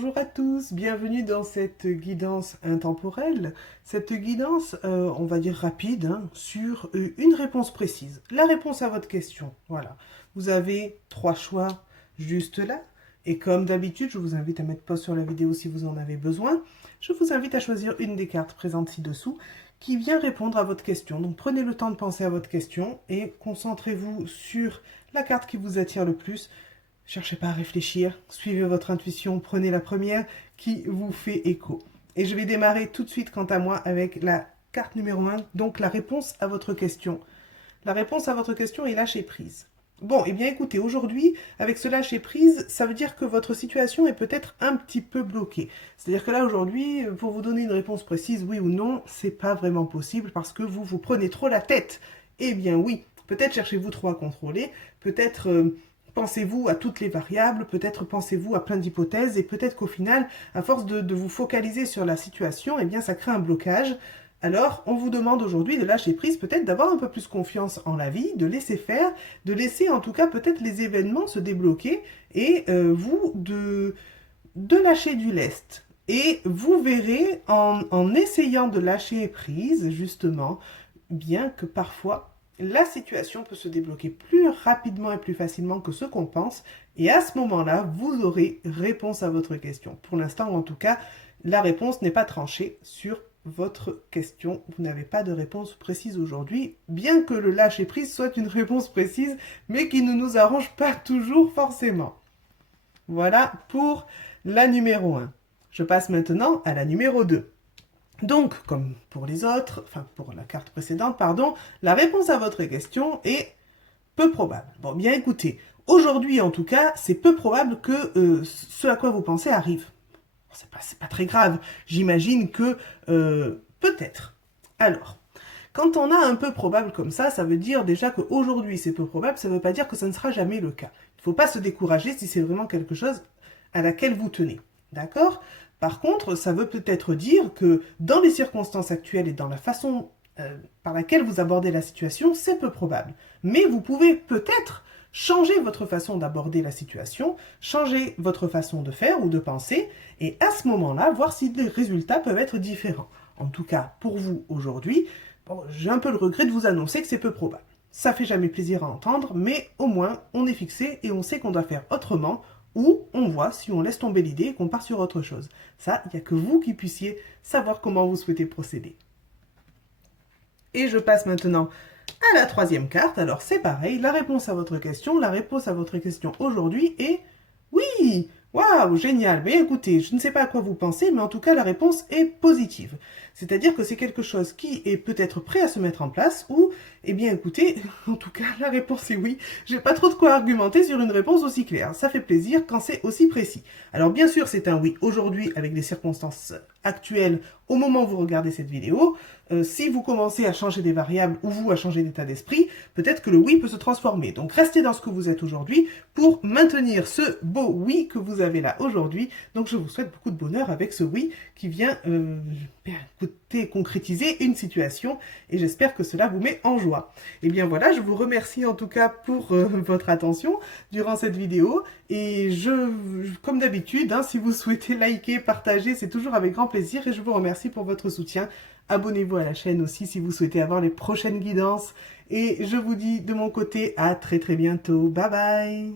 Bonjour à tous, bienvenue dans cette guidance intemporelle. Cette guidance, on va dire rapide, sur une réponse précise. La réponse à votre question, voilà. Vous avez 3 choix juste là. Et comme d'habitude, je vous invite à mettre pause sur la vidéo si vous en avez besoin. Je vous invite à choisir une des cartes présentes ci-dessous qui vient répondre à votre question. Donc prenez le temps de penser à votre question et concentrez-vous sur la carte qui vous attire le plus. Cherchez pas à réfléchir, suivez votre intuition, prenez la première qui vous fait écho. Et je vais démarrer tout de suite quant à moi avec la carte numéro 1, donc la réponse à votre question. La réponse à votre question est lâcher prise. Bon, eh bien écoutez, aujourd'hui, avec ce lâcher prise, ça veut dire que votre situation est peut-être un petit peu bloquée. C'est-à-dire que là, aujourd'hui, pour vous donner une réponse précise, oui ou non, c'est pas vraiment possible parce que vous prenez trop la tête. Eh bien oui, peut-être cherchez-vous trop à contrôler, peut-être pensez-vous à toutes les variables, peut-être pensez-vous à plein d'hypothèses, et peut-être qu'au final, à force de vous focaliser sur la situation, eh bien ça crée un blocage. Alors, on vous demande aujourd'hui de lâcher prise, peut-être d'avoir un peu plus confiance en la vie, de laisser faire, de laisser en tout cas peut-être les événements se débloquer, et de lâcher du lest. Et vous verrez, en essayant de lâcher prise, justement, bien que parfois, la situation peut se débloquer plus rapidement et plus facilement que ce qu'on pense. Et à ce moment-là, vous aurez réponse à votre question. Pour l'instant, en tout cas, la réponse n'est pas tranchée sur votre question. Vous n'avez pas de réponse précise aujourd'hui, bien que le lâcher-prise soit une réponse précise, mais qui ne nous arrange pas toujours forcément. Voilà pour la numéro 1. Je passe maintenant à la numéro 2. Donc, comme pour les autres, enfin pour la carte précédente, pardon, la réponse à votre question est peu probable. Bon, bien écoutez, aujourd'hui en tout cas, c'est peu probable que ce à quoi vous pensez arrive. C'est pas très grave, j'imagine que peut-être. Alors, quand on a un peu probable comme ça veut dire déjà qu'aujourd'hui c'est peu probable, ça ne veut pas dire que ça ne sera jamais le cas. Il ne faut pas se décourager si c'est vraiment quelque chose à laquelle vous tenez. D'accord ? Par contre, ça veut peut-être dire que dans les circonstances actuelles et dans la façon par laquelle vous abordez la situation, c'est peu probable. Mais vous pouvez peut-être changer votre façon d'aborder la situation, changer votre façon de faire ou de penser, et à ce moment-là, voir si les résultats peuvent être différents. En tout cas, pour vous aujourd'hui, bon, j'ai un peu le regret de vous annoncer que c'est peu probable. Ça fait jamais plaisir à entendre, mais au moins on est fixé et on sait qu'on doit faire autrement, ou on voit si on laisse tomber l'idée et qu'on part sur autre chose. Ça, il n'y a que vous qui puissiez savoir comment vous souhaitez procéder. Et je passe maintenant à la troisième carte. Alors c'est pareil, la réponse à votre question. La réponse à votre question aujourd'hui est oui. Waouh, génial. Mais écoutez, je ne sais pas à quoi vous pensez, mais en tout cas, la réponse est positive. C'est-à-dire que c'est quelque chose qui est peut-être prêt à se mettre en place ou, eh bien écoutez, en tout cas, la réponse est oui. J'ai pas trop de quoi argumenter sur une réponse aussi claire. Ça fait plaisir quand c'est aussi précis. Alors bien sûr, c'est un oui aujourd'hui avec les circonstances actuelles au moment où vous regardez cette vidéo. Si vous commencez à changer des variables ou vous à changer d'état d'esprit, peut-être que le oui peut se transformer. Donc restez dans ce que vous êtes aujourd'hui pour maintenir ce beau oui que vous avez là aujourd'hui. Donc je vous souhaite beaucoup de bonheur avec ce oui qui vient concrétiser une situation et j'espère que cela vous met en joie. Et bien voilà, je vous remercie en tout cas pour votre attention durant cette vidéo et comme d'habitude, si vous souhaitez liker, partager, c'est toujours avec grand plaisir et je vous remercie pour votre soutien. Abonnez-vous à la chaîne aussi si vous souhaitez avoir les prochaines guidances. Et je vous dis de mon côté à très bientôt. Bye bye!